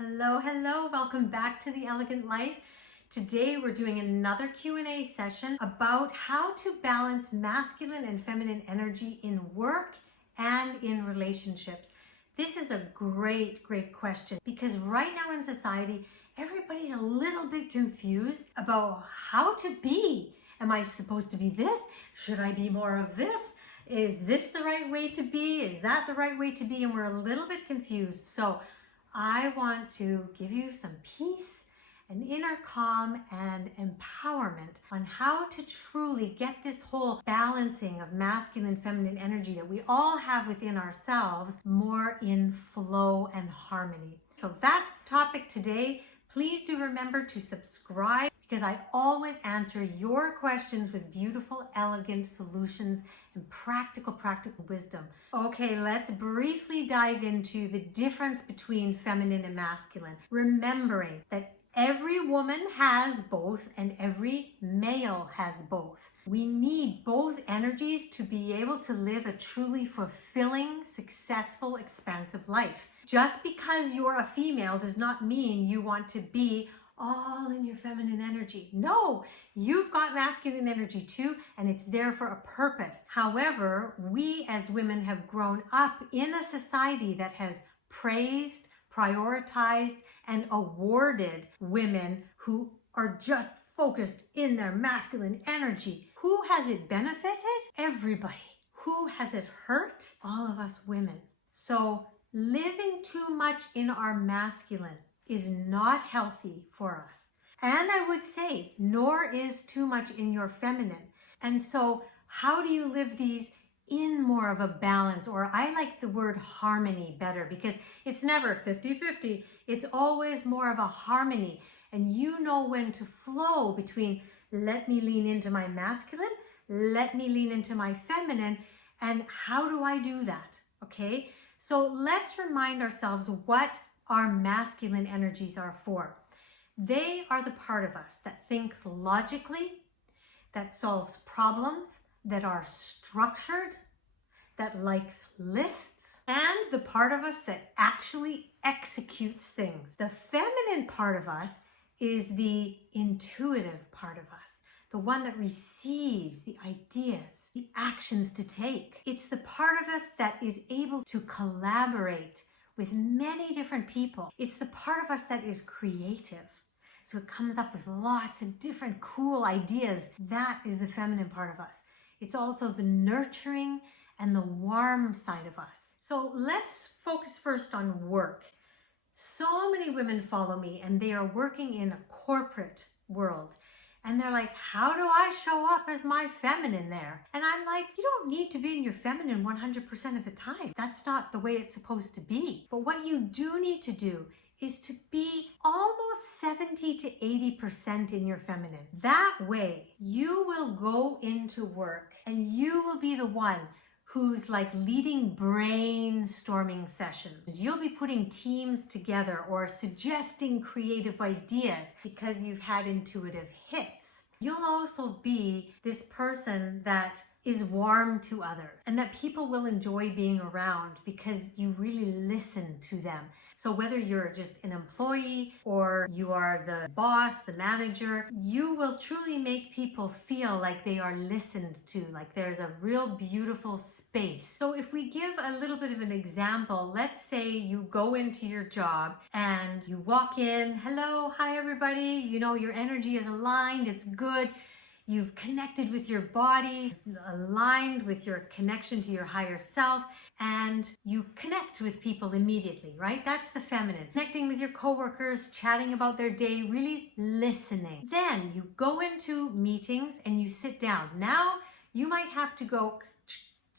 Hello, hello. Welcome back to The Elegant Life. Today we're doing another Q&A session about how to balance masculine and feminine energy in work and in relationships. This is a great question because right now in society, everybody's a little bit confused about how to be. Am I supposed to be this? Should I be more of this? Is this the right way to be? Is that the right way to be? And we're a little bit confused. So I want to give you some peace and inner calm and empowerment on how to truly get this whole balancing of masculine and feminine energy that we all have within ourselves more in flow and harmony. So that's the topic today. Please do remember to subscribe because I always answer your questions with beautiful, elegant solutions and practical wisdom. Okay, let's briefly dive into the difference between feminine and masculine. Remembering that every woman has both and every male has both. We need both energies to be able to live a truly fulfilling, successful, expansive life. Just because you're a female does not mean you want to be all in your feminine energy. No, you've got masculine energy too, and it's there for a purpose. However, we as women have grown up in a society that has praised, prioritized, and awarded women who are just focused in their masculine energy. Who has it benefited? Everybody. Who has it hurt? All of us women. So living too much in our masculine is not healthy for us. And I would say, nor is too much in your feminine. And so how do you live these in more of a balance? Or I like the word harmony better because it's never 50-50. It's always more of a harmony. And you know when to flow between let me lean into my masculine, let me lean into my feminine, and how do I do that? Okay, so let's remind ourselves what our masculine energies are for. They are the part of us that thinks logically, that solves problems, that are structured, that likes lists, and the part of us that actually executes things. The feminine part of us is the intuitive part of us, the one that receives the ideas, the actions to take. It's the part of us that is able to collaborate with many different people. It's the part of us that is creative. So it comes up with lots of different cool ideas. That is the feminine part of us. It's also the nurturing and the warm side of us. So let's focus first on work. So many women follow me and they are working in a corporate world. And they're like, how do I show up as my feminine there? And I'm like, you don't need to be in your feminine 100% of the time. That's not the way it's supposed to be. But what you do need to do is to be almost 70 to 80% in your feminine. That way, you will go into work and you will be the one who's like leading brainstorming sessions. You'll be putting teams together or suggesting creative ideas because you've had intuitive hits. You'll also be this person that is warm to others and that people will enjoy being around because you really listen to them. So whether you're just an employee or you are the boss, the manager, you will truly make people feel like they are listened to, like there's a real beautiful space. So if we give a little bit of an example, let's say you go into your job and you walk in, hello, hi everybody, you know, your energy is aligned, it's good. You've connected with your body, aligned with your connection to your higher self, and you connect with people immediately, right? That's the feminine. Connecting with your coworkers, chatting about their day, really listening. Then you go into meetings and you sit down. Now you might have to go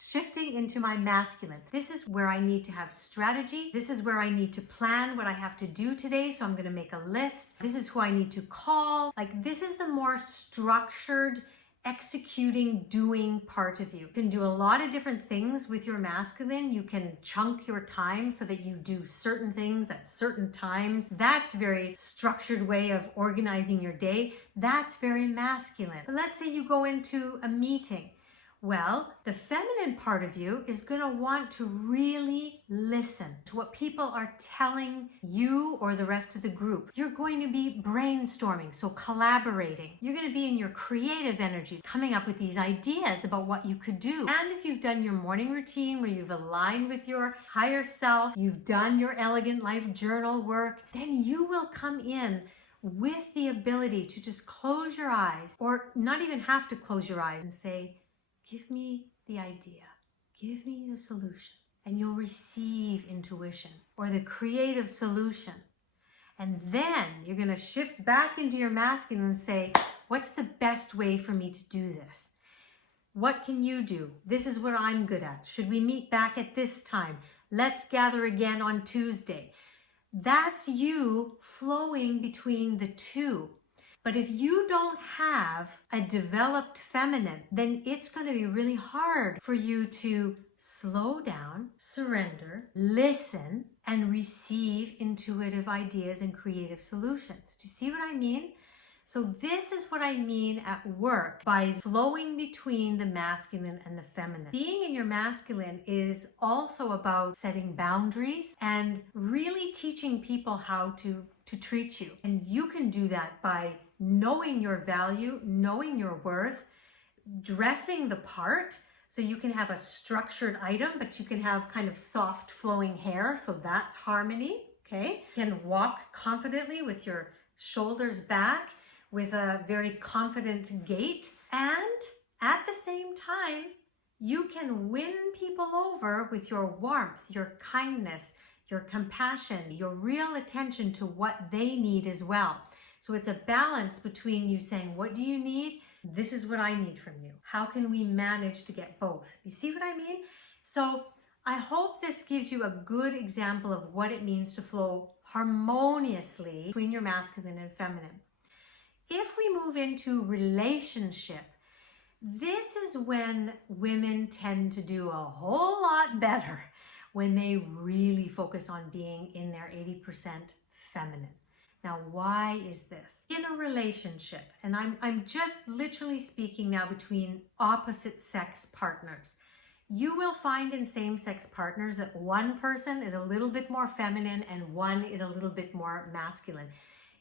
shifting into my masculine. This is where I need to have strategy. This is where I need to plan what I have to do today. So I'm going to make a list. This is who I need to call. Like this is the more structured, executing, doing part of you. You can do a lot of different things with your masculine. You can chunk your time so that you do certain things at certain times. That's very structured way of organizing your day. That's very masculine. But let's say you go into a meeting Well, the feminine part of you is going to want to really listen to what people are telling you or the rest of the group. You're going to be brainstorming, so collaborating. You're going to be in your creative energy, coming up with these ideas about what you could do. And if you've done your morning routine where you've aligned with your higher self, you've done your Elegant Life journal work, then you will come in with the ability to just close your eyes, or not even have to close your eyes, and say, give me the idea, give me the solution, and you'll receive intuition or the creative solution. And then you're going to shift back into your masculine and say, what's the best way for me to do this? What can you do? This is what I'm good at. Should we meet back at this time? Let's gather again on Tuesday. That's you flowing between the two. But if you don't have a developed feminine, then it's going to be really hard for you to slow down, surrender, listen, and receive intuitive ideas and creative solutions. Do you see what I mean? So this is what I mean at work by flowing between the masculine and the feminine. Being in your masculine is also about setting boundaries and really teaching people how to treat you. And you can do that by knowing your value, knowing your worth, dressing the part. So you can have a structured item, but you can have kind of soft flowing hair. So that's harmony, okay? You can walk confidently with your shoulders back, with a very confident gait. And at the same time, you can win people over with your warmth, your kindness, your compassion, your real attention to what they need as well. So it's a balance between you saying, what do you need? This is what I need from you. How can we manage to get both? You see what I mean? So I hope this gives you a good example of what it means to flow harmoniously between your masculine and feminine. If we move into relationship, this is when women tend to do a whole lot better when they really focus on being in their 80% feminine. Now, why is this? In a relationship, and I'm just literally speaking now between opposite sex partners, you will find in same-sex partners that one person is a little bit more feminine and one is a little bit more masculine.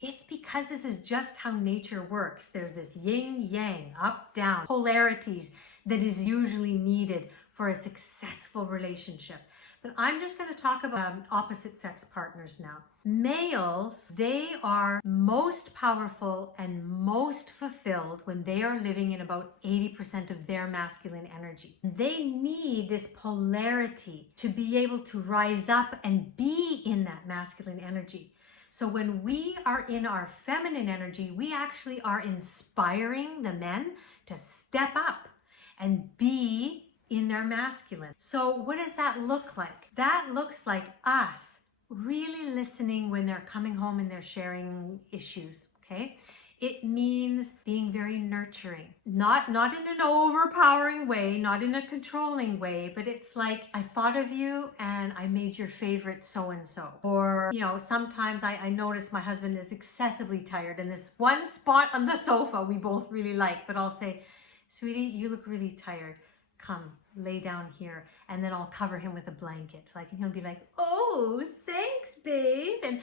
It's because this is just how nature works. There's this yin-yang, up-down, polarities that is usually needed for a successful relationship. But I'm just going to talk about opposite sex partners now. Males, they are most powerful and most fulfilled when they are living in about 80% of their masculine energy. They need this polarity to be able to rise up and be in that masculine energy. So when we are in our feminine energy, we actually are inspiring the men to step up and be in their masculine. So what does that look like? That looks like us really listening when they're coming home and they're sharing issues, okay? It means being very nurturing, not in an overpowering way, not in a controlling way, but it's like, I thought of you and I made your favorite so-and-so. Or, sometimes I notice my husband is excessively tired and this one spot on the sofa we both really like, but I'll say, sweetie, you look really tired. Come, lay down here. And then I'll cover him with a blanket. And he'll be like, oh, thanks, babe. And,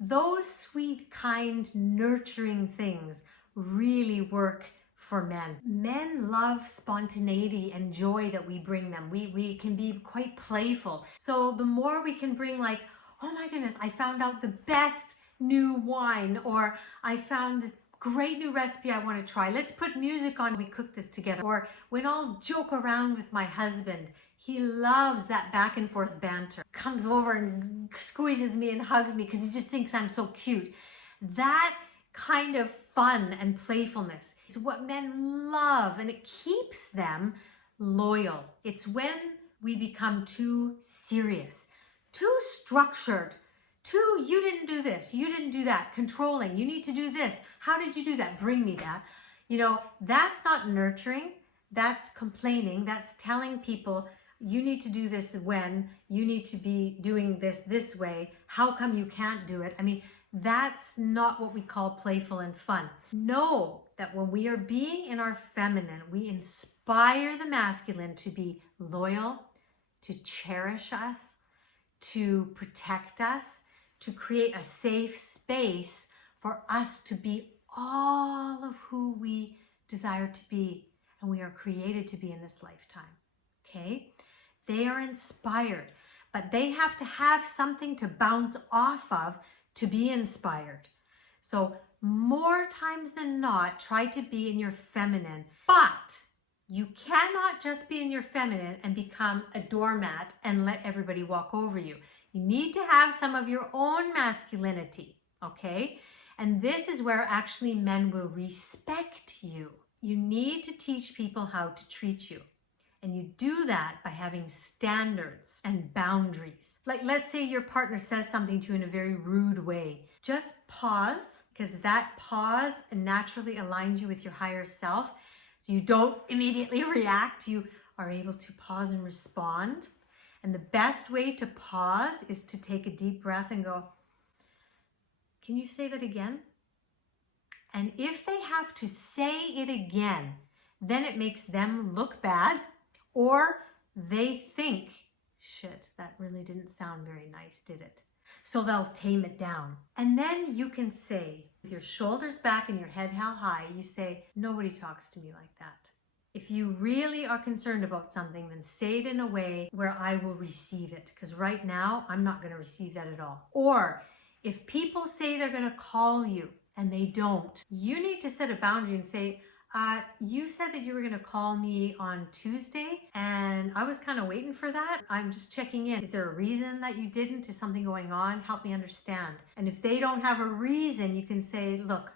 those sweet, kind, nurturing things really work for men. Men love spontaneity and joy that we bring them. We can be quite playful. So the more we can bring oh my goodness, I found out the best new wine, or I found this great new recipe I want to try. Let's put music on. We cook this together. Or when I'll joke around with my husband, he loves that back and forth banter. Comes over and squeezes me and hugs me because he just thinks I'm so cute. That kind of fun and playfulness is what men love, and it keeps them loyal. It's when we become too serious, too structured, too, you didn't do this, you didn't do that, controlling, you need to do this, how did you do that, bring me that. That's not nurturing, that's complaining, that's telling people, you need to do this when, you need to be doing this way, how come you can't do it? That's not what we call playful and fun. Know that when we are being in our feminine, we inspire the masculine to be loyal, to cherish us, to protect us, to create a safe space for us to be all of who we desire to be and we are created to be in this lifetime. Okay? They are inspired, but they have to have something to bounce off of to be inspired. So more times than not, try to be in your feminine, but you cannot just be in your feminine and become a doormat and let everybody walk over you. You need to have some of your own masculinity, okay? And this is where actually men will respect you. You need to teach people how to treat you. And you do that by having standards and boundaries. Like, let's say your partner says something to you in a very rude way. Just pause, because that pause naturally aligns you with your higher self. So you don't immediately react. You are able to pause and respond. And the best way to pause is to take a deep breath and go, can you say that again? And if they have to say it again, then it makes them look bad, or they think, shit, that really didn't sound very nice, did it? So they'll tame it down. And then you can say, with your shoulders back and your head held high, you say, nobody talks to me like that. If you really are concerned about something, then say it in a way where I will receive it. Because right now, I'm not going to receive that at all. Or if people say they're going to call you and they don't, you need to set a boundary and say, you said that you were going to call me on Tuesday and I was kind of waiting for that. I'm just checking in. Is there a reason that you didn't? Is something going on? Help me understand. And if they don't have a reason, you can say, look,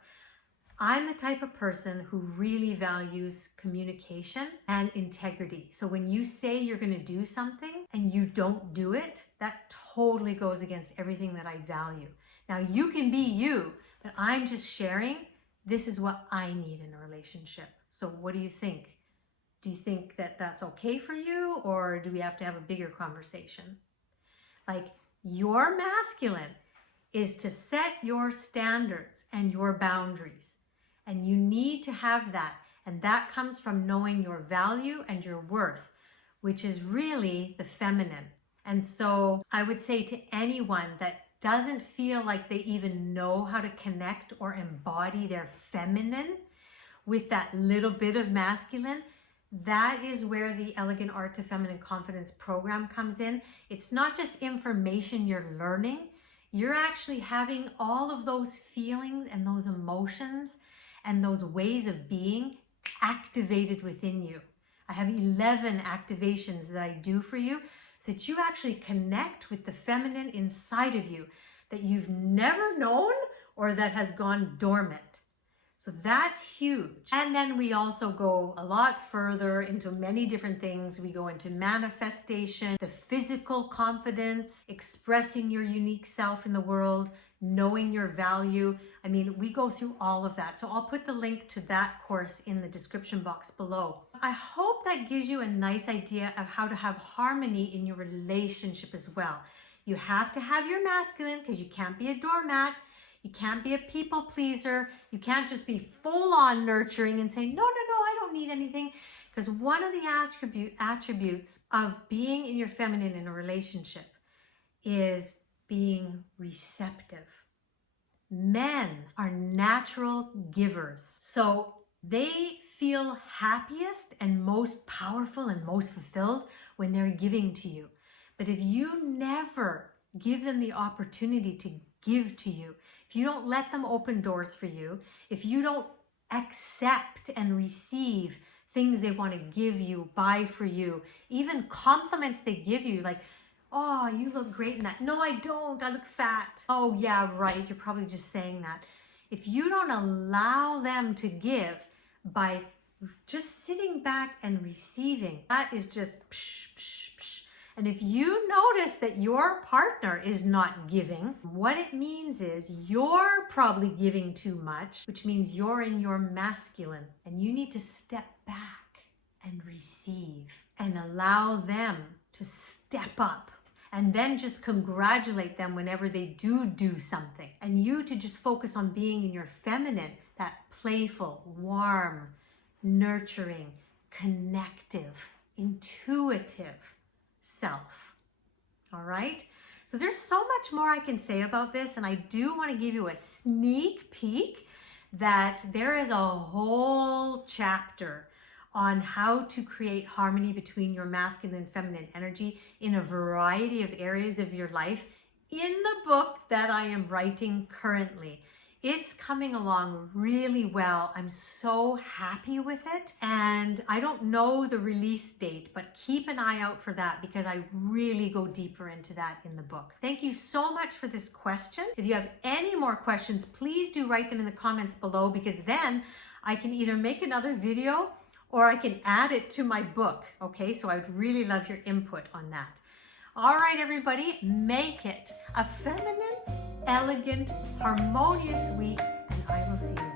I'm the type of person who really values communication and integrity. So when you say you're going to do something and you don't do it, that totally goes against everything that I value. Now you can be you, but I'm just sharing. This is what I need in a relationship. So what do you think? Do you think that that's okay for you, or do we have to have a bigger conversation? Like, your masculine is to set your standards and your boundaries. And you need to have that. And that comes from knowing your value and your worth, which is really the feminine. And so I would say to anyone that doesn't feel like they even know how to connect or embody their feminine with that little bit of masculine, that is where the Elegant Art to Feminine Confidence program comes in. It's not just information you're learning. You're actually having all of those feelings and those emotions and those ways of being activated within you. I have 11 activations that I do for you so that you actually connect with the feminine inside of you that you've never known or that has gone dormant. So that's huge. And then we also go a lot further into many different things. We go into manifestation, the physical confidence, expressing your unique self in the world, knowing your value. I mean, we go through all of that. So I'll put the link to that course in the description box below. I hope that gives you a nice idea of how to have harmony in your relationship as well. You have to have your masculine, because you can't be a doormat. You can't be a people pleaser. You can't just be full on nurturing and say, no, I don't need anything. Because one of the attributes of being in your feminine in a relationship is being receptive. Men are natural givers. So they feel happiest and most powerful and most fulfilled when they're giving to you. But if you never give them the opportunity to give to you, if you don't let them open doors for you, if you don't accept and receive things they want to give you, buy for you, even compliments they give you, like, oh, you look great in that. No, I don't. I look fat. Oh, yeah, right. You're probably just saying that. If you don't allow them to give by just sitting back and receiving, that is just psh, psh, psh. And if you notice that your partner is not giving, what it means is you're probably giving too much, which means you're in your masculine, and you need to step back and receive and allow them to step up and then just congratulate them whenever they do something. And you to just focus on being in your feminine, that playful, warm, nurturing, connective, intuitive self. All right? So there's so much more I can say about this, and I do want to give you a sneak peek that there is a whole chapter on how to create harmony between your masculine and feminine energy in a variety of areas of your life in the book that I am writing currently. It's coming along really well. I'm so happy with it, and I don't know the release date, but keep an eye out for that because I really go deeper into that in the book. Thank you so much for this question. If you have any more questions, please do write them in the comments below, because then I can either make another video or I can add it to my book. Okay, so I would really love your input on that. All right, everybody, make it a feminine, elegant, harmonious week, and I will see you